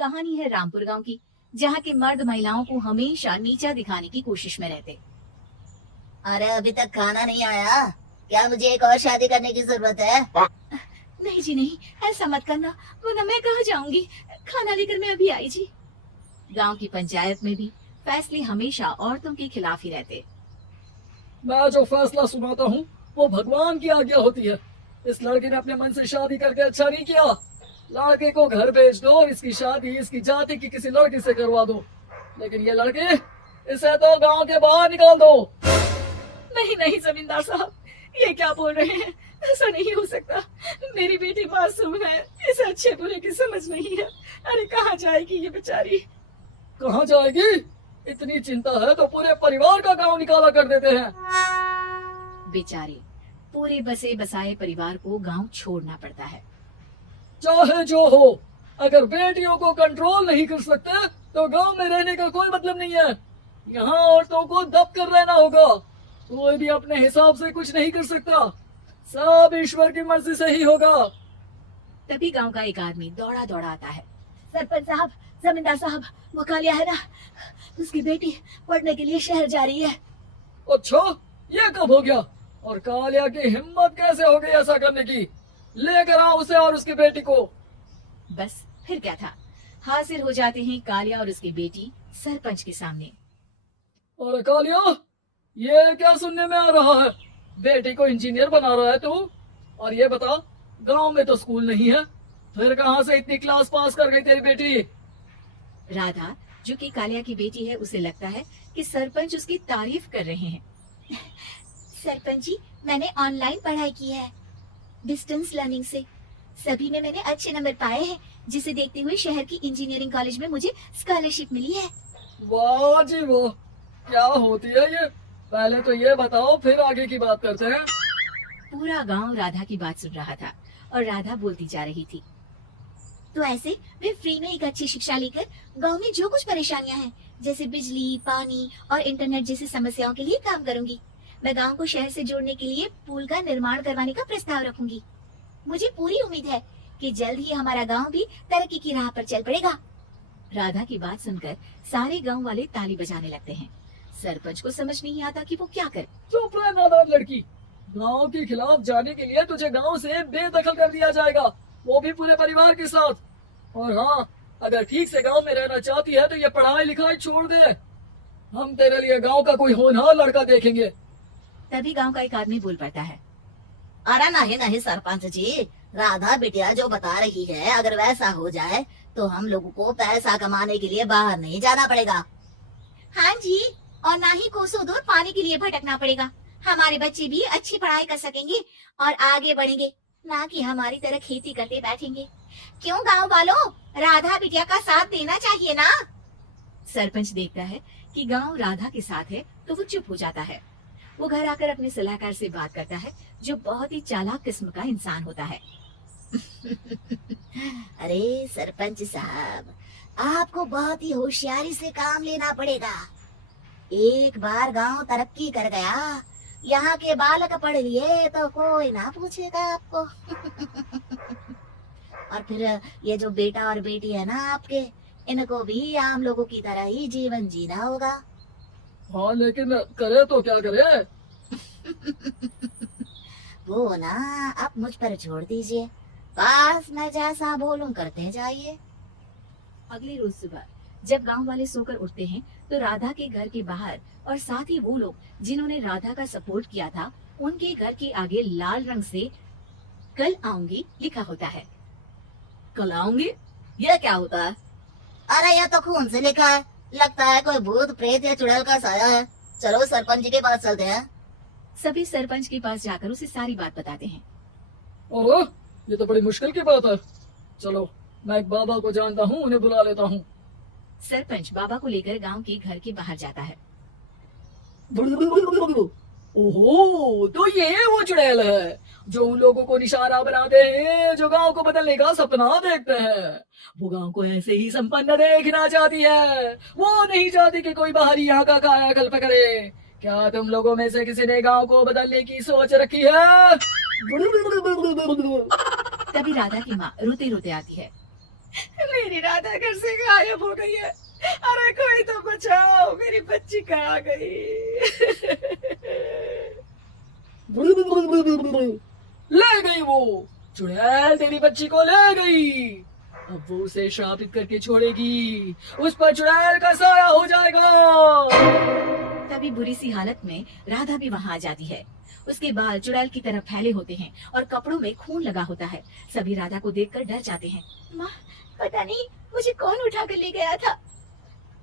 कहानी है रामपुर गांव की, जहाँ के मर्द महिलाओं को हमेशा नीचा दिखाने की कोशिश में रहते। अरे अभी तक खाना नहीं आया क्या? मुझे एक और शादी करने की जरूरत है। नहीं जी नहीं, ऐसा मत करना, वरना मैं कहाँ जाऊंगी। खाना लेकर मैं अभी आई जी। गांव की पंचायत में भी फैसले हमेशा औरतों के खिलाफ ही रहते। मैं जो फैसला सुनाता हूँ वो भगवान की आज्ञा होती है। इस लड़के ने अपने मन से शादी करके अच्छा नहीं किया। लड़के को घर भेज दो, इसकी शादी इसकी जाति की किसी लड़की से करवा दो, लेकिन ये लड़के, इसे तो गांव के बाहर निकाल दो। नहीं नहीं जमींदार साहब, ये क्या बोल रहे हैं? ऐसा नहीं हो सकता। मेरी बेटी मासूम है, इसे अच्छे बुरे की समझ नहीं है। अरे कहाँ जाएगी ये बेचारी? कहाँ जाएगी? इतनी चिंता है तो पूरे परिवार का गांव निकाला कर देते हैं। बेचारे पूरे बसे बसाए परिवार को गांव छोड़ना पड़ता है। चाहे जो हो, अगर बेटियों को कंट्रोल नहीं कर सकते तो गांव में रहने का कोई मतलब नहीं है। यहाँ औरतों को दब कर रहना होगा। कोई भी अपने हिसाब से कुछ नहीं कर सकता, सब ईश्वर की मर्जी से ही होगा। तभी गांव का एक आदमी दौड़ा दौड़ा आता है। सरपंच साहब, जमींदार साहब, वो कालिया है ना, उसकी बेटी पढ़ने के लिए शहर जा रही है। अच्छा, ये कब हो गया? और कालिया की हिम्मत कैसे हो गई ऐसा करने की? लेकर आओ उसे और उसकी बेटी को। बस फिर क्या था, हाजिर हो जाते हैं कालिया और उसकी बेटी सरपंच के सामने। और कालिया, ये क्या सुनने में आ रहा है? बेटी को इंजीनियर बना रहा है तू? और ये बता, गांव में तो स्कूल नहीं है, फिर कहां से इतनी क्लास पास कर गई तेरी बेटी? राधा, जो कि कालिया की बेटी है, उसे लगता है कि सरपंच उसकी तारीफ कर रहे हैं। सरपंच जी, मैंने ऑनलाइन पढ़ाई की है, डिस्टेंस लर्निंग से। सभी में मैंने अच्छे नंबर पाए हैं, जिसे देखते हुए शहर की इंजीनियरिंग कॉलेज में मुझे स्कॉलरशिप मिली है। वाह जी वाह, क्या होती है ये? पहले तो ये बताओ, फिर आगे की बात करते हैं। पूरा गांव राधा की बात सुन रहा था और राधा बोलती जा रही थी। तो ऐसे मैं फ्री में एक अच्छी शिक्षा लेकर गांव में जो कुछ परेशानियां हैं, जैसे बिजली, पानी और इंटरनेट जैसी समस्याओं के लिए काम करूंगी। मैं गांव को शहर से जोड़ने के लिए पुल का निर्माण करवाने का प्रस्ताव रखूंगी। मुझे पूरी उम्मीद है कि जल्द ही हमारा गांव भी तरक्की की राह पर चल पड़ेगा। राधा की बात सुनकर सारे गांव वाले ताली बजाने लगते हैं। सरपंच को समझ नहीं आता कि वो क्या करे। चुप रह नादान लड़की, गांव के खिलाफ जाने के लिए तुझे गांव से बेदखल कर दिया जाएगा, वो भी पूरे परिवार के साथ। और हाँ, अगर ठीक से गांव में रहना चाहती है तो ये पढ़ाई लिखाई छोड़ दे। हम तेरे लिए गांव का कोई होनहार लड़का देखेंगे। तभी गांव का एक आदमी बोल पड़ता है। अरे नहीं नहीं सरपंच जी, राधा बिटिया जो बता रही है, अगर वैसा हो जाए तो हम लोगों को पैसा कमाने के लिए बाहर नहीं जाना पड़ेगा। हाँ जी, और ना ही कोसों दूर पानी के लिए भटकना पड़ेगा। हमारे बच्चे भी अच्छी पढ़ाई कर सकेंगे और आगे बढ़ेंगे, ना कि हमारी तरह खेती करते बैठेंगे। क्यों गांव वालों, राधा बिटिया का साथ देना चाहिए ना। सरपंच देखता है कि गांव राधा के साथ है तो वो चुप हो जाता है। वो घर आकर अपने सलाहकार से बात करता है, जो बहुत ही चालाक किस्म का इंसान होता है। अरे सरपंच साहब, आपको बहुत ही होशियारी से काम लेना पड़ेगा। एक बार गांव तरक्की कर गया, यहाँ के बालक पढ़ लिए तो कोई ना पूछेगा आपको। और फिर ये जो बेटा और बेटी है ना आपके, इनको भी आम लोगों की तरह ही जीवन जीना होगा। हाँ, लेकिन करे तो क्या करे? वो ना आप मुझ पर छोड़ दीजिए, बस मैं जैसा बोलूं करते जाइए। अगले रोज सुबह जब गांव वाले सोकर उठते हैं तो राधा के घर के बाहर और साथ ही वो लोग जिन्होंने राधा का सपोर्ट किया था, उनके घर के आगे लाल रंग से कल आऊंगी लिखा होता है। कल आऊंगी? ये क्या होता है? अरे यह तो खून से लिखा है, लगता है कोई भूत प्रेत या चुड़ैल का साया है। चलो सरपंच जी के पास चलते हैं। सभी सरपंच के पास जाकर उसे सारी बात बताते हैं। ओह, ये तो बड़ी मुश्किल की बात है। चलो, मैं एक बाबा को जानता हूँ, उन्हें बुला लेता हूँ। सरपंच बाबा को लेकर गांव के घर के बाहर जाता है। ओहो, तो ये वो चुड़ैल है जो उन लोगों को निशाना बनाते हैं जो गांव को बदलने का सपना देखते हैं। वो गांव को ऐसे ही संपन्न देखना चाहती है, वो नहीं चाहती कि कोई बाहरी यहाँ का कायाकल्प करे। क्या तुम लोगों में से किसी ने गांव को बदलने की सोच रखी है? तभी राधा की माँ रोते रोते आती है। मेरी राधा घर से गायब हो गई है। अरे कोई तो बचाओ, मेरी बच्ची कहाँ गई? ले गई वो चुड़ैल, तेरी बच्ची को ले गई। अब वो उसे श्रापित करके छोड़ेगी, उस पर चुड़ैल का साया हो जाएगा। तभी बुरी सी हालत में राधा भी वहाँ आ जाती है। उसके बाल चुड़ैल की तरह फैले होते हैं और कपड़ों में खून लगा होता है। सभी राधा को देखकर डर जाते हैं। माँ, पता नहीं मुझे कौन उठा कर ले गया था।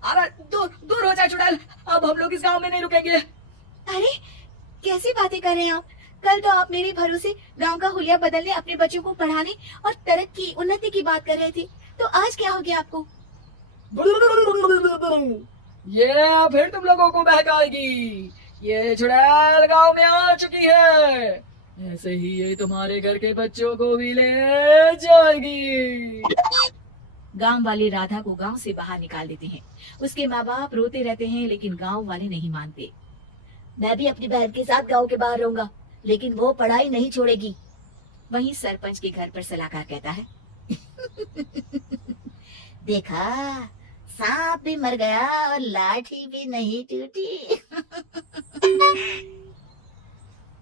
अरे दूर दूर हो जा चुड़ैल, अब हम लोग इस गांव में नहीं रुकेंगे। अरे कैसी बातें कर रहे हैं आप? कल तो आप मेरे भरोसे गांव का हुलिया बदलने, अपने बच्चों को पढ़ाने और तरक्की उन्नति की बात कर रहे थे, तो आज क्या हो गया आपको? ये फिर तुम लोगों को बहकाएगी। ये चुड़ैल गांव में आ चुकी है, ऐसे ही ये तुम्हारे घर के बच्चों को भी ले जाएगी। गांव वाले राधा को गांव से बाहर निकाल देते हैं। उसके माँ बाप रोते रहते हैं, लेकिन गांव वाले नहीं मानते। मैं भी अपनी बहन के साथ गांव के बाहर रहूंगा, लेकिन वो पढ़ाई नहीं छोड़ेगी। वहीं सरपंच के घर पर सलाहकार कहता है, देखा, सांप भी मर गया और लाठी भी नहीं टूटी।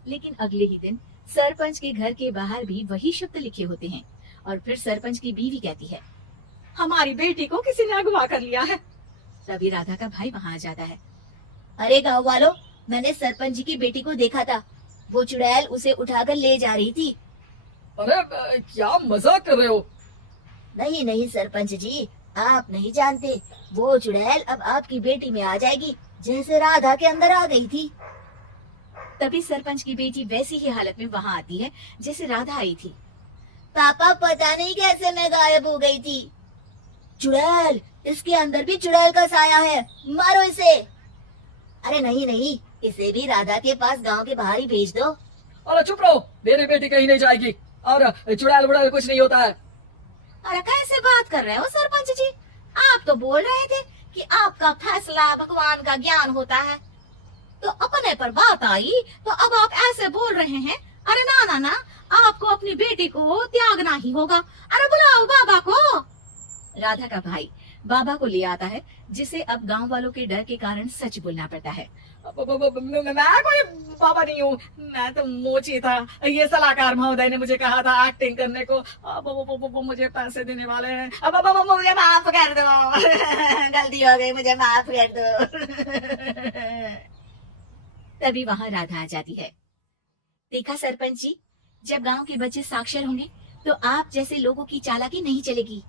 लेकिन अगले ही दिन सरपंच के घर के बाहर भी वही शब्द लिखे होते हैं। और फिर सरपंच की बीवी कहती है, हमारी बेटी को किसी ने अगवा कर लिया है। तभी राधा का भाई वहाँ आ जाता है। अरे गांव वालों, मैंने सरपंच जी की बेटी को देखा था, वो चुड़ैल उसे उठाकर ले जा रही थी। अरे क्या मजाक कर रहे हो? नहीं नहीं सरपंच जी, आप नहीं जानते, वो चुड़ैल अब आपकी बेटी में आ जाएगी, जैसे राधा के अंदर आ गई थी। तभी सरपंच की बेटी वैसी ही हालत में वहाँ आती है जैसे राधा आई थी। पापा, पता नहीं कैसे मैं गायब हो गई थी। चुड़ैल, इसके अंदर भी चुड़ैल का साया है, मारो इसे। अरे नहीं नहीं, इसे भी राधा के पास गांव के बाहर ही भेज दो। अरे चुप रहो, मेरी बेटी कहीं नहीं जाएगी और चुड़ैल बुड़ैल कुछ नहीं होता है। अरे कैसे बात कर रहे हो सरपंच जी? आप तो बोल रहे थे कि आपका फैसला भगवान का ज्ञान होता है, तो अपने पर बात आई तो अब आप ऐसे बोल रहे हैं। अरे ना ना ना, आपको अपनी बेटी को त्यागना ही होगा। अरे बुलाओ बाबा को। राधा का भाई बाबा को ले आता है, जिसे अब गांव वालों के डर के कारण सच बोलना पड़ता है। मैं कोई बाबा नहीं हूँ, मैं तो मोची था। ये सलाहकार महोदय ने मुझे कहा था एक्टिंग करने को। अब वो मुझे पैसे देने वाले हैं। अब मुझे माफ कर दो। गलती हो गई, मुझे माफ कर दो। तभी वहाँ राधा आ जाती है। देखा सरपंच जी, जब गांव के बच्चे साक्षर होंगे तो आप जैसे लोगों की चालाकी नहीं चलेगी।